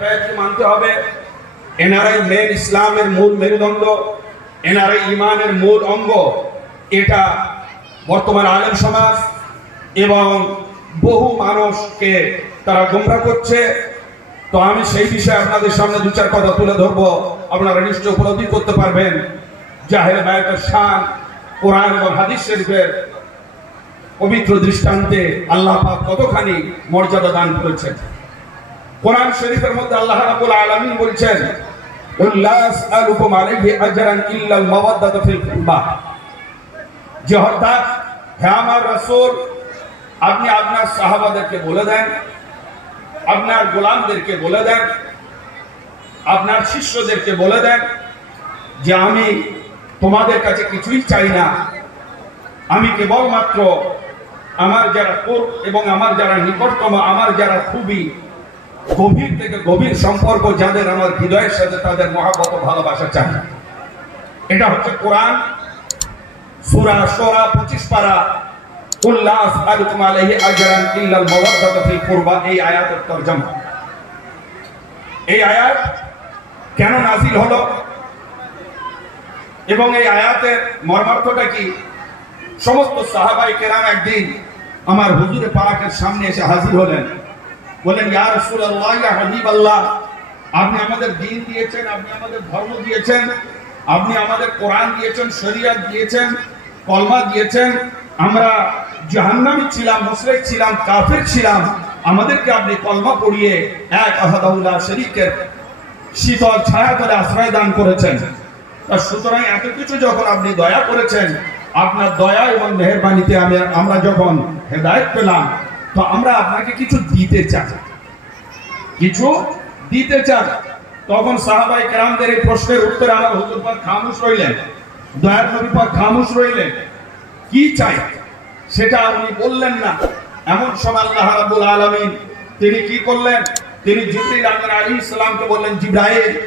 ব্যায়াতকে মানতে হবে। NRI main ইসলামের মূল মেরুদণ্ড, এনআরআই ইমানের মূল অঙ্গ। এটা বর্তমান আলেম সমাজ এবং বহু মানুষকে তারা গোমরা করছে। তো আমি সেই বিষয়ে আপনাদের সামনে দু চার কথা তুলে ধরবো। আপনারা নিশ্চয় উপলব্ধি করতে পারবেন। জাহের বায়তের শান, কোরআন এবং হাদিস শরীফের পবিত্র দৃষ্টান্তে আল্লাহ কতখানি মর্যাদা দান করেছেন। কোরআন শরীফের মধ্যে আল্লাহ রাব্বুল আলামিন বলছেন, "কুল লা আসআলুকুম আলাইহি আজরান ইল্লা আল ফিল কুরবা যে অর্থাৎ, হে আমার রাসূল, আপনি আপনার সাহাবাদেরকে বলে দেন, আপনার গোলামদেরকে বলে দেন, আপনার শিষ্যদেরকে বলে দেন যে আমি তোমাদের কাছে কিছুই চাই না। আমি কেবলমাত্র আমার যারা কোর এবং আমার যারা নিকটতম, আমার যারা খুবই গভীর থেকে গভীর সম্পর্ক যাদের আমার হৃদয়ের সাথে তাদের মহাবত ভালোবাসা চাই। এটা হচ্ছে কোরআন, সূরা শোরা 25 পারা। উল্লাস আজরান ইল্লাল ফিল কুরবা। এই আয়াতের তরজমা। এই আয়াত কেন নাজিল হলো? এবং এই আয়াতের মর্মার্থটা কি? সমস্ত সাহাবাই কেরাম একদিন আমার হুজুরে পাকের সামনে এসে হাজির হলেন। বলেন, ইয়া রাসূলুল্লাহ, ইয়া হাবিবাল্লাহ, আপনি আমাদের দিন দিয়েছেন, আপনি আমাদের ধর্ম দিয়েছেন, আপনি আমাদের কোরআন দিয়েছেন, শরিয়ত দিয়েছেন, কলমা দিয়েছেন, আমরা জাহান্নামী ছিলাম, মুশরিক ছিলাম, কাফির ছিলাম, আমাদেরকে আপনি কলমা পড়িয়ে এক আহাদাউল্লাহ শরীকের শীতল ছায়া তলে আশ্রয় দান করেছেন। সুতরাং এত কিছু যখন আপনি দয়া করেছেন, আপনার দয়া এবং মেহরবানিতে আমি, আমরা যখন হেদায়েত পেলাম তো আমরা আপনাকে কিছু দিতে চাই। কিছু দিতে চাই। তখন সাহাবাই কেরামদের এই প্রশ্নের উত্তরে আমার হুজুর পাক খামোশ রইলেন। দয়ার নবী পাক খামোশ রইলেন। কি চাই? সেটা উনি বললেন না। এমন সময় আল্লাহ রাব্বুল আলামিন তিনি কি করলেন? তিনি জিবরিল আমিন আলাইহিস সালামকে বললেন, জিব্রাইল,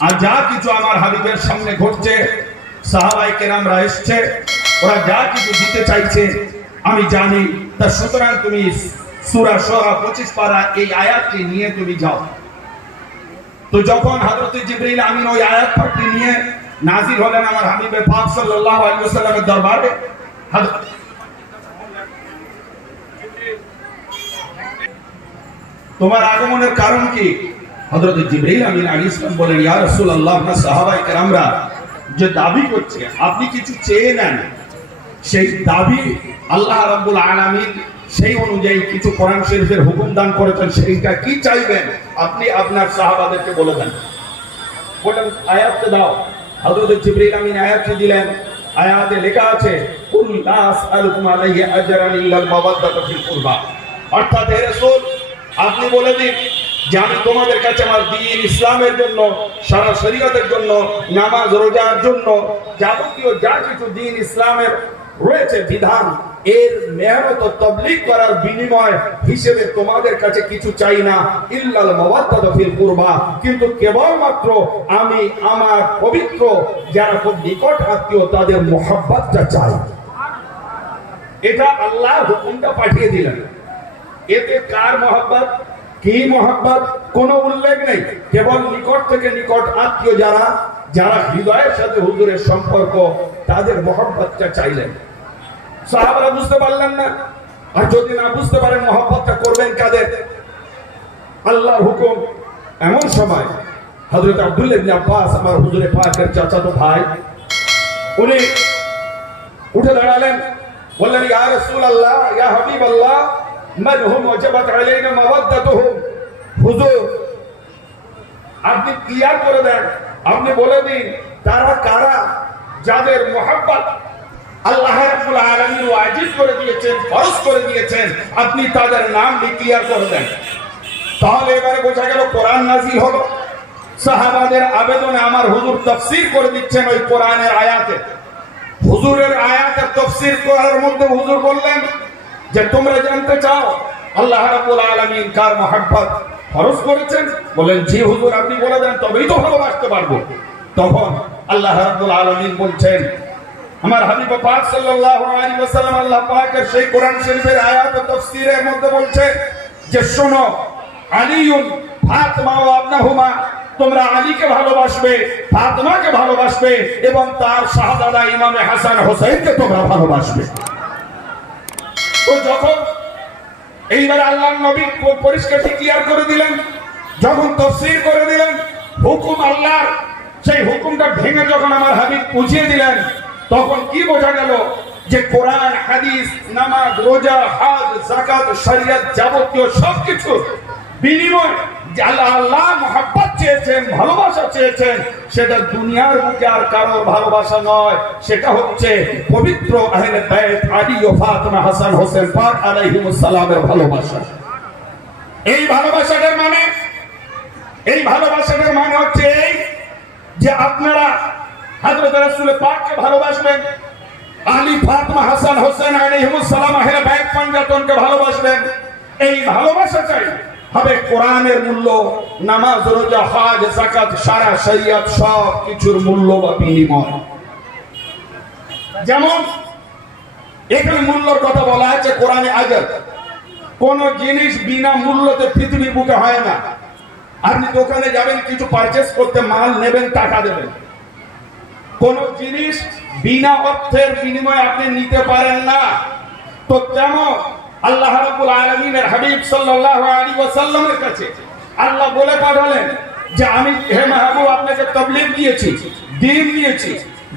আর যা কিছু আমার হাবিবের সামনে ঘটছে সাহাবাই কেরামরা এসছে, ওরা যা কিছু দিতে চাইছে, আমি জানি তা সুতরাং তুমি সূরা শোরা 25 পারা এই আয়াতটি নিয়ে তুমি যাও। তো যখন হযরত জিবরিল আমিন ওই আয়াত পাঠটি নিয়ে নাজির হলেন আমার হাবিবে পাক সাল্লাল্লাহু আলাইহি ওয়াসাল্লামের দরবারে তোমার আগমনের কারণ কি? হযরত জিবরিল আমিন আলাইহিস সালাম বলেন, ইয়া রাসূলুল্লাহ আপনার সাহাবায়ে কেরামরা যে দাবি করছে, আপনি কিছু চেয়ে নেন, সেই দাবি আল্লাহ রাব্বুল আলামিন সেই অনুযায়ী কিছু কোরআন শরীফের হুকুম দান করেছেন, সেইটা কি চাইবেন? আপনি আপনার সাহাবাদেরকে বলে দেন। বলেন আয়াত দাও। হযরত জিবরিল আমিন আয়াতটি দিলেন। আয়াতে লেখা আছে, কুল লা আসআলুকুম আলাইহি আজরান ইল্লাল মাওয়াদ্দাতা ফিল কুরবা। অর্থাৎ হে রাসূল, আপনি বলে দিন যে আমি তোমাদের কাছে আমার দিন ইসলামের জন্য, সারা শরীয়তের জন্য, নামাজ, রোজার জন্য যাবতীয় যা কিছু দিন ইসলামের রয়েছে, বিধান এর মেহনত তবলিগ করার বিনিময় হিসেবে তোমাদের কাছে কিছু চাই না। ইল্লাল মাওয়াদ্দাতা ফিল কুরবা। কিন্তু কেবলমাত্র আমি, আমার পবিত্র, যারা খুব নিকট আত্মীয়, তাদের মোহাব্বতটা চাই। এটা আল্লাহ হুকুমটা পাঠিয়ে দিলেন। এতে কার মহাব্বত? কি মহাব্বত? কোনো উল্লেখ নেই। কেবল নিকট থেকে নিকট আত্মীয় যারা যারা হৃদয়ের সাথে হুজুরের সম্পর্ক, তাদের মহব্বতটা চাইলেন। সাহাবারা বুঝতে পারলেন না। আর যদি না বুঝতে পারেন, মহব্বতটা করবেন কাদের? আল্লাহর হুকুম। এমন সময় হযরত আব্দুল্লাহ ইবনে আব্বাস, আমার হুজুরে পাকের চাচাতো ভাই, উনি উঠে দাঁড়ালেন। বললেন, ইয়া রাসূলুল্লাহ, ইয়া হাবিবাল্লাহ, মান হুম ওয়াজাবাত আলাইনা মাওয়াদ্দাতুহুম হুজুর, আপনি ক্লিয়ার করে দেন? আপনি বলে দিন, তারা কারা? যাদের মোহাব্বত করে করে দিয়েছেন, আপনি তাদের নাম ক্লিয়ার করে দেন তাহলে এবারে বোঝা গেল কোরআন নাজিল হলো। সাহাবাদের আবেদনে আমার হুজুর তাফসীর করে দিচ্ছেন ওই কোরআনের আয়াতে। হুজুরের আয়াতের তাফসীর করার মধ্যে হুজুর বললেন যে, তোমরা জানতে চাও, আল্লাহ রাব্বুল আলামিন কার মহব্বত ফরজ করেছেন? বলেন জি হুজুর, আপনি বলে দেন, তবেই তো ভালোবাসতে পারব। তখন আল্লাহ রাব্বুল আলামিন বলছেন আমার হাবিব পাক সাল্লাল্লাহু আলাইহি ওয়াসাল্লাম আল্লাহ পাকের সেই কোরআন শরীফের আয়াত ও তাফসীরের মধ্যে বলছে যে, শোনো, আলিউন ফাতমা ও আবনাহুমা, তোমরা আলীকে ভালোবাসবে, ফাতমাকে ভালোবাসবে এবং তার শাহজাদা ইমামে হাসান হোসেনকে তোমরা ভালোবাসবে। তো যখন এইবার আল্লাহ নবী পরিষ্কার ক্লিয়ার করে দিলেন, যখন তফসির করে দিলেন, হুকুম আল্লাহর, সেই হুকুমটা ভেঙে যখন আমার হাবিব বুঝিয়ে দিলেন তখন কি বোঝা গেল যে কোরআন, হাদিস, নামাজ, রোজা, হাজ জাকাত শরিয়ত যাবতীয় সবকিছু বিনিময় আল্লাহ আল্লাহ মহাব্বত চেয়েছেন, ভালোবাসা চেয়েছেন, সেটা দুনিয়ার বুকে আর কারও ভালোবাসা নয়। সেটা হচ্ছে পবিত্র আহলে বাইত আলী ও ফাতেমা হাসান হোসেন পাক আলাইহিমুস সালামের ভালোবাসা। এই ভালোবাসাটার মানে? এই ভালোবাসাটার মানে হচ্ছে এই যে আপনারা হযরত রাসূল পাককে ভালোবাসবেন। আলী হাসান হোসেন এই ভালোবাসাটাই হবে কোরআনের মূল্য। নামাজ, রোজা সারা সব কিছুর মূল্য বা বিনিময়। যেমন এখানে মূল্যর কথা বলা আছে কোরআনে আজাদ কোন জিনিস বিনা মূল্যতে পৃথিবীর বুকে হয় না। আপনি দোকানে যাবেন, কিছু পারচেস করতে মাল নেবেন, টাকা দেবেন। কোন জিনিস বিনা অর্থের বিনিময়ে আপনি নিতে পারেন না। তো তেমন আল্লাহ রাব্বুল আলামিনের হাবিব সাল্লাল্লাহু আলাইহি ওয়াসাল্লামের কাছে আল্লাহ বলে পাঠালেন যে, আমি হে মাহবুব, আপনাকে তাবলীগ দিয়েছি দ্বীন দিয়েছি,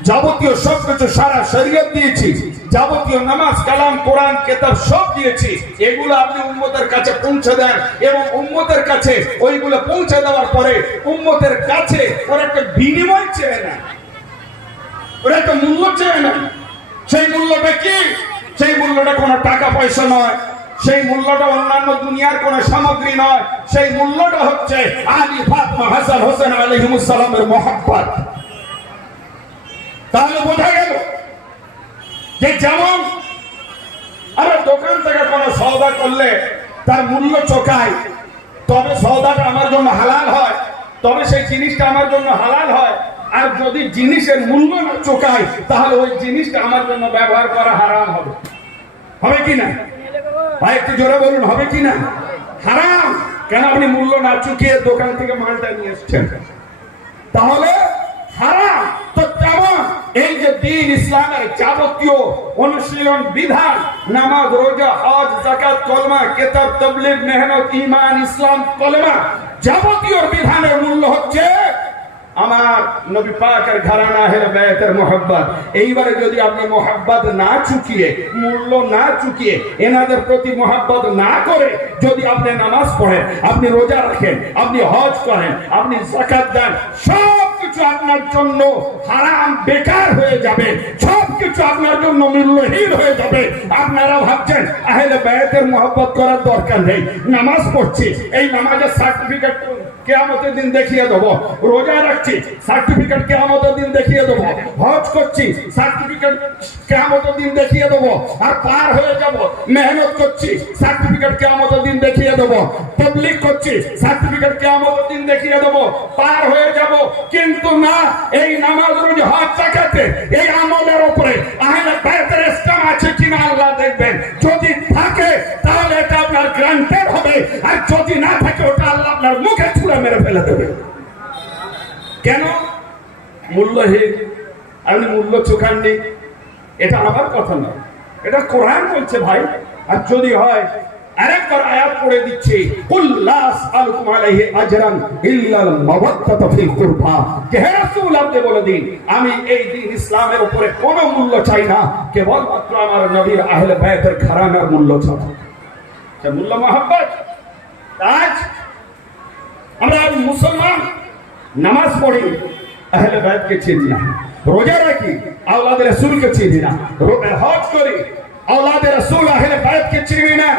যাবতীয় সব কিছু সারা শরীয়ত দিয়েছি, যাবতীয় নামাজ, কালাম, কোরআন, কেতাব সব দিয়েছি, এগুলো আপনি উম্মতের কাছে পৌঁছে দেন এবং উম্মতের কাছে ওইগুলো পৌঁছে দেওয়ার পরে উম্মতের কাছে ওরা একটা বিনিময় চেয়ে না ওরা একটা মূল্য চেয়ে না। সেই মূল্যটা কি? সেই মূল্যটা কোনো টাকা পয়সা নয়। সেই মূল্যটা অন্যান্য দুনিয়ার কোন সামগ্রী নয়। সেই মূল্যটা হচ্ছে আলী ফাতমা হাসান হোসেন আলহিমুস সালামের মোহাম্মত তাহলে বোঝা গেল যে যেমন আরে দোকান থেকে কোনো সওদা করলে তার মূল্য চোকায়, তবে সওদাটা আমার জন্য হালাল হয়, তবে সেই জিনিসটা আমার জন্য হালাল হয় আর যদি জিনিসের মূল্য না চোকায়, তাহলে ওই জিনিসটা আমার জন্য ব্যবহার করা হারাম হবে। হবে কি না? ভাই, একটু জোরে বলুন, হবে কি না? হারাম! কেন আপনি মূল্য না চুকিয়ে দোকান থেকে মালটা নিয়ে এসছেন? তাহলে হারাম! তো তেমন এই যে দিন ইসলামের যাবতীয় অনুশীলন বিধান, নামাজ, রোজা, হজ জাকাত কলমা, কেতাব, তবলিগ, মেহনত, ঈমান, ইসলাম, কলমা যাবতীয় বিধানের মূল্য হচ্ছে আমার নবী পাকের ঘরানা আহলে বাইতের মোহাব্বত। এইবারে যদি আপনি মোহাব্বত না চুকিয়ে, মূল্য না চুকিয়ে, এনাদের প্রতি মোহাব্বত না করে যদি আপনি নামাজ পড়েন, আপনি রোজা রাখেন, আপনি হজ করেন, আপনি যাকাত দেন সব কিছু আপনার জন্য হারাম, বেকার হয়ে যাবে। সব কিছু আপনার জন্য মূল্যহীন হয়ে যাবে। আপনারা ভাবছেন, আহলে বাইতের মোহাব্বত করার দরকার নেই। নামাজ পড়ছি, এই নামাজের সার্টিফিকেট কেয়ামতের দিন দেখিয়ে দেবো। রোজা রাখছি সার্টিফিকেট কেয়ামতের দিন দেখিয়ে দেবো। হজ করছি সার্টিফিকেট কেয়ামতের দিন দেখিয়ে দেবো। আর পার হয়ে যাব, মেহনত করছি সার্টিফিকেট কেয়ামতের দিন দেখিয়ে দেবো। পাবলিক করছি সার্টিফিকেট কেয়ামতের দিন দেখিয়ে দেবো। পার হয়ে যাব, কিন্তু না, এই নামাজ রোজ হজ টাকাতে এই আমলের উপরে আহলে বাইতের ইসলাম আছে কিনা আল্লাহ দেখবেন। যদি থাকে, তাহলে এটা আপনার গ্রান্টেড হবে। আর যদি না থাকে, ওটা আল্লাহ আপনার মুখে ছুঁড়ে মেরে ফেলে দেবে। কেন? মূল্যহীন আপনি মূল্য চোখাননি। এটা আমার কথা নয়। এটা কোরআন বলছে ভাই। আর যদি হয়, আরেকবার আয়াত পড়ে দিচ্ছি। কুল লা আসআলুকুম আলাইহি আজরান ইল্লাল মাওয়াদ্দাতা ফিল কুরবা। যে হে রাসূল বলে দিন, আমি এই দিন ইসলামের উপরে কোনো মূল্য চাই না। কেবলমাত্র আমার নবীর আহলে বায়াতের ঘরানার মূল্য চাই। মূল্য মহব্বত। আজ আমরা মুসলমান, নামাজ পড়ি, আহলে বায়াতকে চিনি না। রোজা রাখি আওলাদের রাসূলকে চিনি না। হজ করি আওলাদের রাসূল আহলে বায়াতকে চিনি না।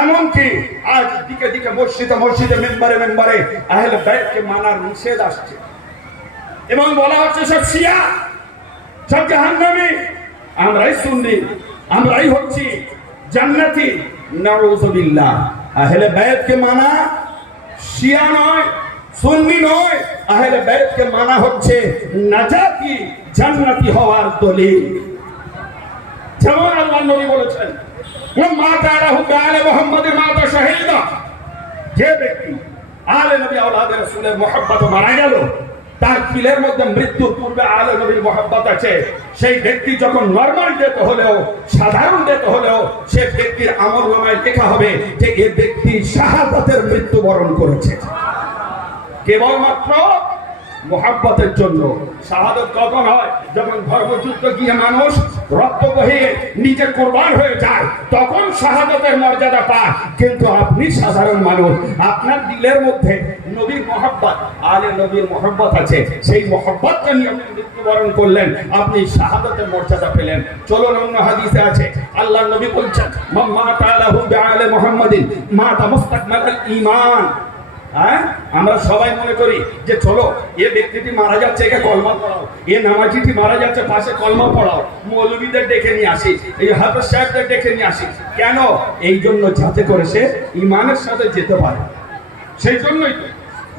এমনকি আজ দিকে দিকে মসজিদে মসজিদে, মেম্বারে মেম্বারে আহলে বায়াতকে মানার নিষেধ আসছে। এবং বলা হচ্ছে সব শিয়া, সব জাহান্নামী, আমরাই সুন্নি, আমরাই হচ্ছি জান্নাতি। নাউজুবিল্লাহ আহলে বায়াতকে মানা শিয়া নয়, সুন্নি নয়, আহলে বেদকে মানা হচ্ছে নাজাতি, জান্নাতি হওয়ার দলিল। যেমন আল্লাহ নবী বলেছেন মাতা রাহু গালে মোহাম্মদের মাতা শাহিদা। যে ব্যক্তি আলে নবী আওলাদের রাসূলের মোহাম্মত মারা গেল তার ফিলের মধ্যে মৃত্যুর পূর্বে আলো নবীর মহব্বত আছে। সেই ব্যক্তি যখন নর্মাল ডেথ হলেও, সাধারণ ডেথ হলেও, সে ব্যক্তির আমল নামায় লেখা হবে যে এ ব্যক্তি শাহাদাতের মৃত্যুবরণ করেছে। কেবলমাত্র মোহাব্বতের জন্য। শাহাদত কখন হয়? যখন ধর্মযুদ্ধ গিয়ে মানুষ রক্ত বহিয়ে নিজে কোরবান হয়ে যায়, তখন শাহাদতের মর্যাদা পায়। কিন্তু আপনি সাধারণ মানুষ, আপনার দিলের মধ্যে নবীর মোহাব্বত, আলে নবীর মোহাব্বত আছে। সেই মোহাব্বতকে নিয়ে আপনি মৃত্যুবরণ করলেন, আপনি শাহাদতের মর্যাদা পেলেন। চলুন অন্য হাদিসে আছে, আল্লাহ নবী বলছেন মাম্মা তাআলাহু বিআলে মুহাম্মাদিন মা তামস্তাকমাল ঈমান। হ্যাঁ? আমরা সবাই মনে করি যে চলো, এ ব্যক্তিটি মারা যাচ্ছে, একে কলমা পড়াও। এ নামাজিটি মারা যাচ্ছে, পাশে কলমা পড়াও। মৌলবীদের ডেকে নিয়ে আসি, এই হাফেজ সাহেবদের ডেকে নিয়ে আসি। কেন? এই জন্য যাতে করে সে ইমানের সাথে যেতে পারে। সেই জন্যই তো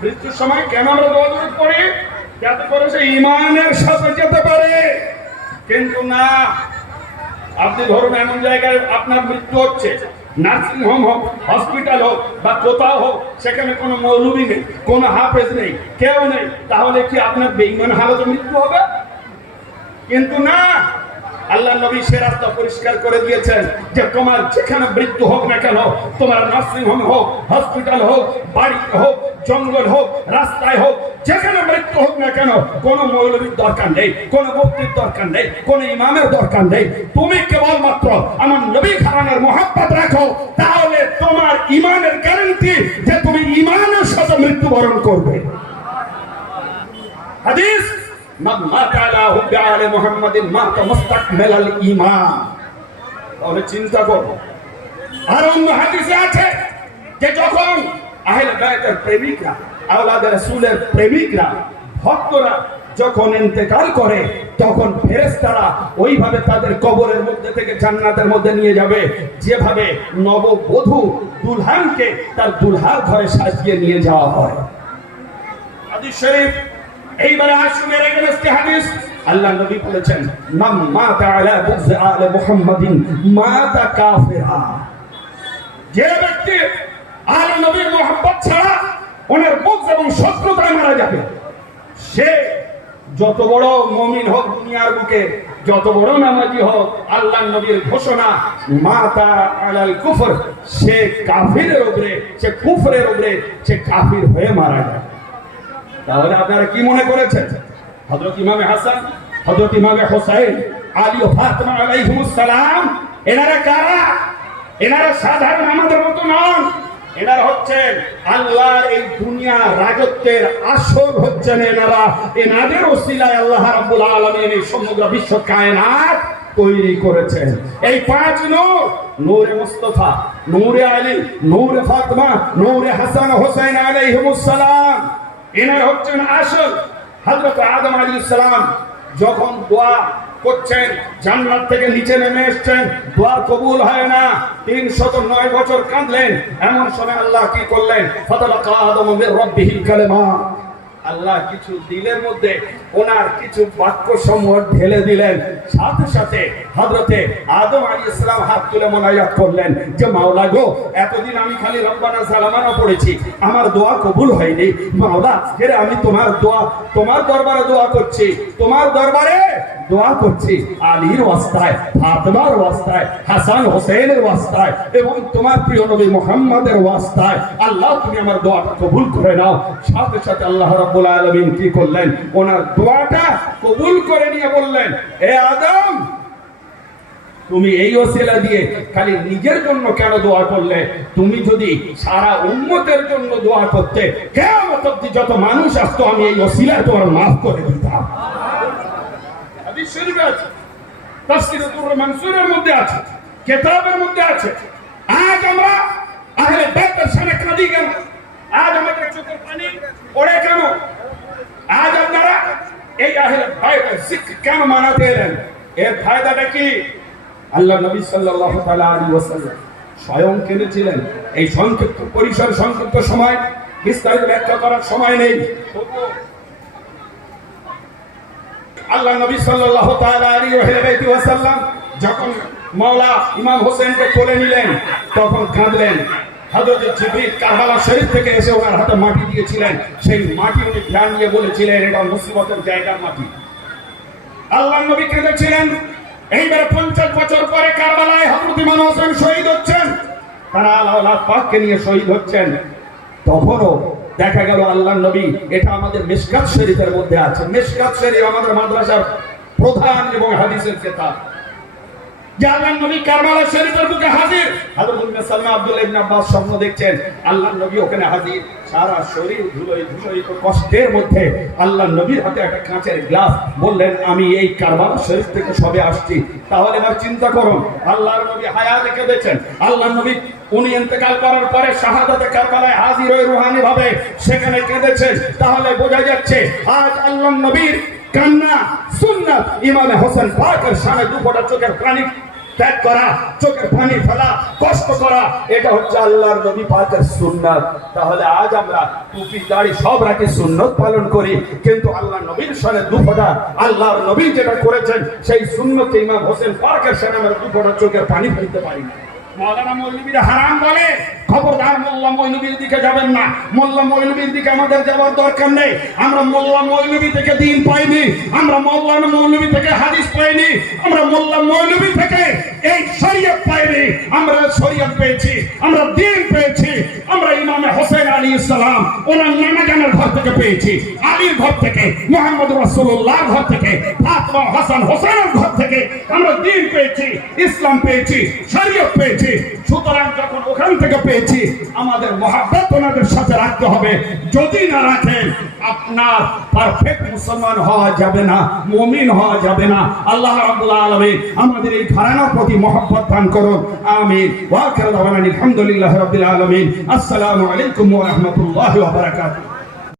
মৃত্যুর সময় কেন আমরা দোয়া দরুদ পড়ি? যাতে করে সে ইমানের সাথে যেতে পারে। কিন্তু না, আপনি ধরুন এমন জায়গায় আপনার মৃত্যু হচ্ছে। নার্সিং হোম হোক, হসপিটাল হোক, বা কোথাও হোক, সেখানে কোনো মৌলবি নেই, কোনো হাফেজ নেই, কেউ নেই, তাহলে কি আপনার বেইমান হালতে মৃত্যু হবে? কিন্তু না! আল্লাহ নবী সে রাস্তা পরিষ্কার করে দিয়েছেন যে তোমার যেখানে মৃত্যু হোক না কেন, তোমার নার্সিং হোম হোক হসপিটাল হোক, বাড়ি হোক, জঙ্গল হোক, রাস্তায় হোক, যেখানে মৃত্যু হোক না কেন, কোন মৌলবীর দরকার নেই, কোন মুক্তির দরকার নেই, কোন ইমামের দরকার নেই। তুমি কেবলমাত্র আমার নবী খানের মোহাম্মত রাখো, তাহলে তোমার ইমানের গ্যারান্টি যে তুমি ইমানের সাথে মৃত্যুবরণ করবে। হাদিস? যখন ইন্তেকাল করে, তখন ফেরেশতারা ওইভাবে তাদের কবরের মধ্যে থেকে জান্নাতের মধ্যে নিয়ে যাবে। যেভাবে নববধূ দুলহানকে তার দুলহার ঘরে সাজিয়ে নিয়ে যাওয়া হয়। শরীফ এইবারে এখানে একটি হাদিস। আল্লাহ নবী বলেছেন, মান মাতা মুহাম্মাদিন কাফিরা। যে ব্যক্তি আলে নবীর মোহাম্মত ছাড়া ওনার এবং শত্রুতায় মারা যাবে। সে যত বড় মমিন হোক দুনিয়ার বুকে, যত বড় নামাজি হোক, আল্লাহ নবীর ঘোষণা, মাতা আলাল কুফর সে কাফিরের উপরে, সে কুফরের উপরে, সে কাফির হয়ে মারা যায়। তাহলে আপনারা কি মনে করেছেন? হযরত ইমামে হাসান, হযরত ইমামে হোসেন আলী ও ফাতমা আলাইহিমুস সালাম, এনারা কারা? এনারা সাধারণ আমাদের মতো নন। এনারা হচ্ছেন আল্লাহর এই দুনিয়া রাজত্বের আসল হচ্ছেন এনারা। এনাদের ওসিলায় আল্লাহ রাব্বুল আলামিন এই সমগ্র বিশ্ব কায়নাত তৈরি করেছেন। এই পাঁচ নূর, নূরে মুস্তাফা, নূরে আলী, নূরে ফাতেমা, নূরে হাসান হোসেন আলাইহিমুস সালাম। এনারা হচ্ছেন আসল হাজরত আদম আলী ইসলাম যখন দোয়া করছেন, জান্নাত থেকে নিচে নেমে এসছেন, দোয়া কবুল হয় না, তিন শত নয় বছর কাঁদলেন। এমন সময় আল্লাহ কি করলেন? ফতলা কাদম কালে কালেমা। আল্লাহ কিছু দিলের মধ্যে ওনার কিছু বাক্য সমূহ ঢেলে দিলেন। সাথে সাথে হযরতে আদম আলী ইসলাম হাত তুলে মোনাজাত করলেন যে, মাওলা গো, এতদিন আমি খালি রব্বানা সালামানা পড়েছি, আমার দোয়া কবুল হয়নি। মাওলা আজকের আমি তোমার দোয়া, তোমার দরবারে দোয়া করছি, তোমার দরবারে দোয়া করছি। আলীর ওয়াস্তায়, ফাতেমার ওয়াস্তায়, হাসান হোসেনের ওয়াস্তায় এবং তোমার প্রিয় নবী মোহাম্মদের ওয়াস্তায়। আল্লাহ, তুমি আমার দোয়া কবুল করে নাও। সাথে সাথে আল্লাহ রাব্বুল আলামিন কি করলেন? ওনার দোয়াটা কবুল করে নিয়ে বললেন, এ আদম, তুমি এই ওসিলা দিয়ে খালি নিজের জন্য কেন দোয়া করলে? তুমি যদি সারা উম্মতের জন্য দোয়া করতে কেমন অব্দি যত মানুষ আসতো, আমি এই ওসিলা তোমার মাফ করে দিতাম। মধ্যে আছে। কিতাবের মধ্যে আছে। আজ আমরা আহলে বাইতের সামনে কাঁদি কেন আজ আমাদের চোখের পানি কেন? আজ আপনারা এই কেন মানাতে এলেন? এর ফায়দাটা কি? আল্লাহ নবী স্বয়ং কেঁদেছিলেন। এই সংক্ষিপ্ত পরিসর, সংক্ষিপ্ত সময়, বিস্তারিত ব্যাখ্যা করার সময় নেই। আল্লাহ নবী সাল্লাল্লাহু আলাইহি ওয়াসাল্লাম যখন মাওলা ইমাম হোসেনকে কোলে নিলেন, তখন কাঁদলেন। থেকে এসে হাতে মাটি দিয়েছিলেন। সেই ধ্যান দিয়ে বলেছিলেন, এটা আল্লাহ এইবার পঞ্চাশ বছর পরে শহীদ হচ্ছেন। নিয়ে শহীদ হচ্ছেন। তখনও দেখা গেল আল্লাহ নবী, এটা আমাদের মিসকাত শরীফের মধ্যে আছে। মিসকাত শরীফ আমাদের মাদ্রাসার প্রধান এবং হাদিসের কেতাব। আমি এই কারবালা শরীফ থেকে সবে আসছি। তাহলে এবার চিন্তা করুন, আল্লাহর নবী হায়াতে কেঁদেছেন। আল্লাহ নবী উনি ইন্তেকাল করার পরে শাহাদাতে কারবালায় হাজির হয়ে রুহানি ভাবে সেখানে কেঁদেছেন। তাহলে বোঝা যাচ্ছে, আজ আল্লাহ নবীর কান্না, সুন্নাত ইমামে হোসেন পাকের সামনে দুপটা চোখের পানি ত্যাগ করা, চোখের পানি ফেলা, কষ্ট করা, এটা হচ্ছে আল্লাহর নবী পাকের সুন্নাত। তাহলে আজ আমরা টুপি, দাড়ি সব রাখি সুন্নত পালন করি, কিন্তু আল্লাহ নবীর সনে দুপটা আল্লাহর নবী যেটা করেছেন, সেই সুন্নতে ইমাম হোসেন পাকের সামনে আমরা দুপটা চোখের পানি ফেলতে পারি না। হারাম বলে, খবরদার মোল্লা মৌলবীর দিকে যাবেন না। মোল্লা মৌলবীর দিকে আমাদের যাওয়ার দরকার নেই। আমরা মোল্লা মৌলবী থেকে দিন পাইনি, আমরা মৌলানা মৌলবী থেকে হাদিস পাইনি, আমরা মোল্লা মৌলবী থেকে এই শরীয়ত পাইনি। আমরা শরীয়ত পেয়েছি, আমরা দিন পেয়েছি, আমরা ইমামে হোসেন আলী ইসলাম, ওনার ঘর থেকে পেয়েছি, আলীর ঘর থেকে, মোহাম্মদ ঘর থেকে, ফাতমা হাসান হোসেনের ঘর থেকে আমরা দিন পেয়েছি, ইসলাম পেয়েছি, শরীয়ত পেয়েছি সুতরাং যখন ওখান থেকে পেয়েছি, আমাদের মহাব্বত ওনাদের সাথে রাখতে হবে। যদি না রাখেন, আপনার পারফেক্ট মুসলমান হওয়া যাবে না, মুমিন হওয়া যাবে না। আল্লাহ রাব্বুল আলামিন আমাদের এই ঘরানার প্রতি মহব্বত দান করুন। আমিন। ওয়া আখিরু দাওয়ানা আলহামদুলিল্লাহি রাব্বিল আলামিন। আসসালামু আলাইকুম রাহমাতুল্লাহি বারাকাতুহু।